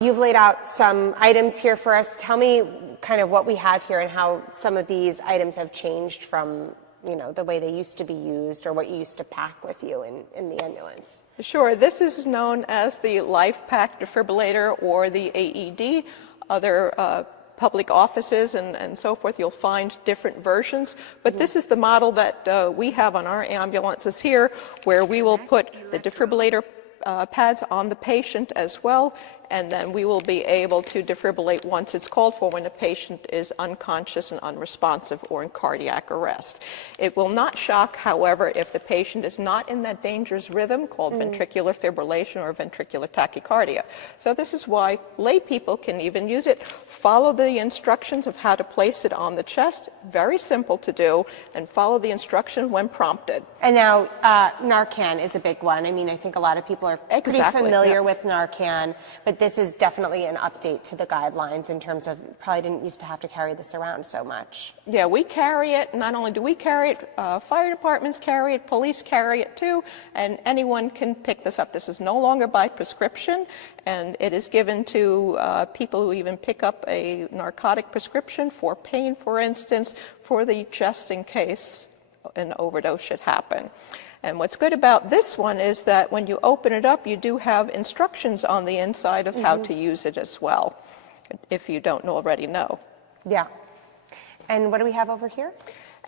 You've laid out some items here for us. Tell me kind of what we have here and how some of these items have changed from, you know, the way they used to be used or what you used to pack with you in the ambulance. Sure. This is known as the Life Pack defibrillator or the AED. Other public offices and so forth, you'll find different versions. But this is the model that we have on our ambulances here, where we will put the defibrillator pads on the patient as well, and then we will be able to defibrillate once it's called for when the patient is unconscious and unresponsive or in cardiac arrest. It will not shock, however, if the patient is not in that dangerous rhythm called ventricular fibrillation or ventricular tachycardia. So this is why lay people can even use it. Follow the instructions of how to place it on the chest. Very simple to do, and follow the instruction when prompted. And now Narcan is a big one. I mean, I think a lot of people are pretty familiar with Narcan, but this is definitely an update to the guidelines in terms of probably didn't used to have to carry this around so much. Yeah, we carry it. Not only do we carry it, fire departments carry it, police carry it too, and anyone can pick this up. This is no longer by prescription, and it is given to people who even pick up a narcotic prescription for pain, for instance, for the just in case an overdose should happen. And what's good about this one is that when you open it up, you do have instructions on the inside of how to use it as well, if you don't already know. Yeah. And what do we have over here?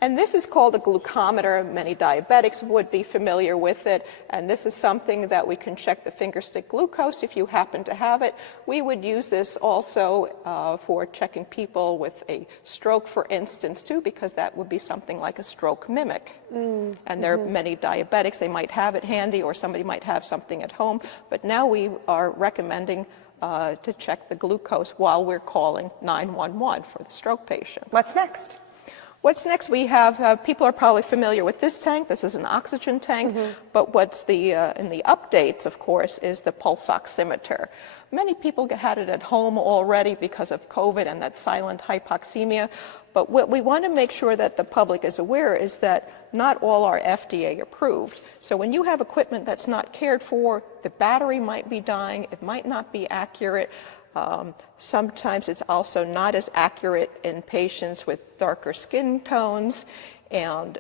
And this is called a glucometer. Many diabetics would be familiar with it. And this is something that we can check the finger stick glucose if you happen to have it. We would use this also for checking people with a stroke, for instance, too, because that would be something like a stroke mimic. And there are many diabetics. They might have it handy, or somebody might have something at home. But now we are recommending to check the glucose while we're calling 911 for the stroke patient. What's next? What's next? We have, people are probably familiar with this tank. This is an oxygen tank, but what's in the updates, of course, is the pulse oximeter. Many people had it at home already because of COVID and that silent hypoxemia, but what we want to make sure that the public is aware is that not all are FDA approved. So when you have equipment that's not cared for, the battery might be dying, it might not be accurate. Sometimes it's also not as accurate in patients with darker skin tones, and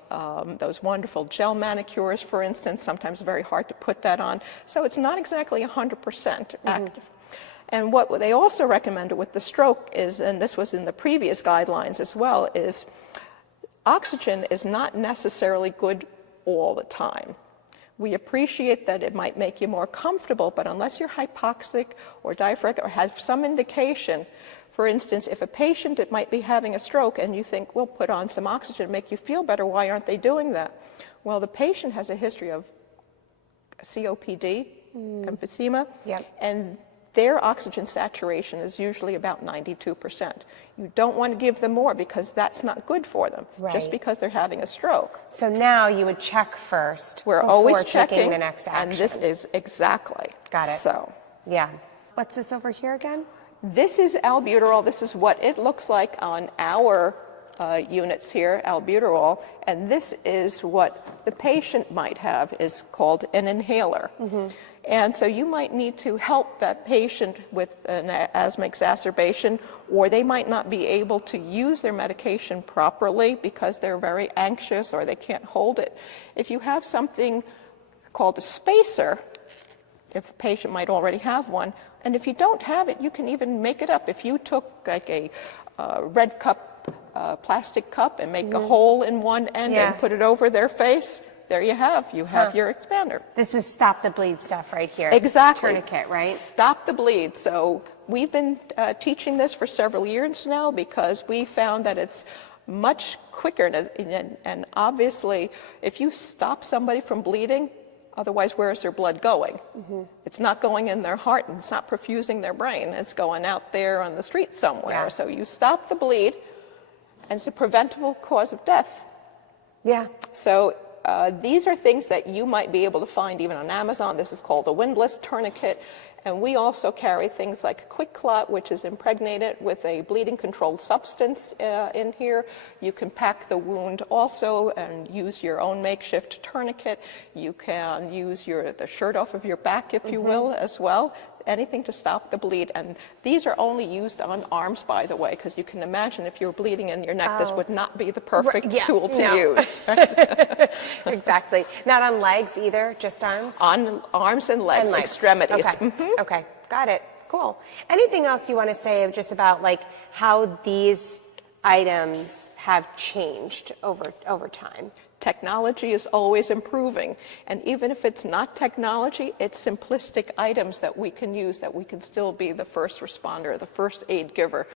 those wonderful gel manicures, for instance, sometimes very hard to put that on. So it's not exactly 100% active. And what they also recommended with the stroke is, and this was in the previous guidelines as well, is oxygen is not necessarily good all the time. We appreciate that it might make you more comfortable, but unless you're hypoxic or diaphragmatic or have some indication, for instance, if a patient might be having a stroke and you think, we'll put on some oxygen to make you feel better, why aren't they doing that? Well, the patient has a history of COPD, emphysema, and their oxygen saturation is usually about 92%. You don't want to give them more because that's not good for them, just because they're having a stroke. So now you would check first. We're always checking the next action. And this is exactly. Got it. So, yeah. What's this over here again? This is albuterol. This is what it looks like on our units here, albuterol, and this is what the patient might have, is called an inhaler. And so you might need to help that patient with an asthma exacerbation, or they might not be able to use their medication properly because they're very anxious or they can't hold it. If you have something called a spacer, if the patient might already have one, and if you don't have it, you can even make it up. If you took like a red cup, plastic cup, and make a hole in one end and put it over their face, there you have your expander. This is stop the bleed stuff right here. Exactly. Tourniquet, right? Stop the bleed. So we've been teaching this for several years now because we found that it's much quicker, and obviously if you stop somebody from bleeding, otherwise where's their blood going? It's not going in their heart, and it's not perfusing their brain. It's going out there on the street somewhere. So you stop the bleed, and it's a preventable cause of death. So these are things that you might be able to find even on Amazon. This is called a windlass tourniquet. And we also carry things like Quick Clot, which is impregnated with a bleeding controlled substance in here. You can pack the wound also and use your own makeshift tourniquet. You can use the shirt off of your back, if you will, as well. anything to stop the bleed. And these are only used on arms, by the way, because you can imagine if you're bleeding in your neck, this would not be the perfect Yeah, tool to no. use. Exactly. Not on legs either, just arms? On arms and legs, And legs. extremities. Okay. Okay, got it. Cool. Anything else you want to say just about like how these items have changed over time? Technology is always improving, and even if it's not technology, it's simplistic items that we can use, that we can still be the first responder, the first aid giver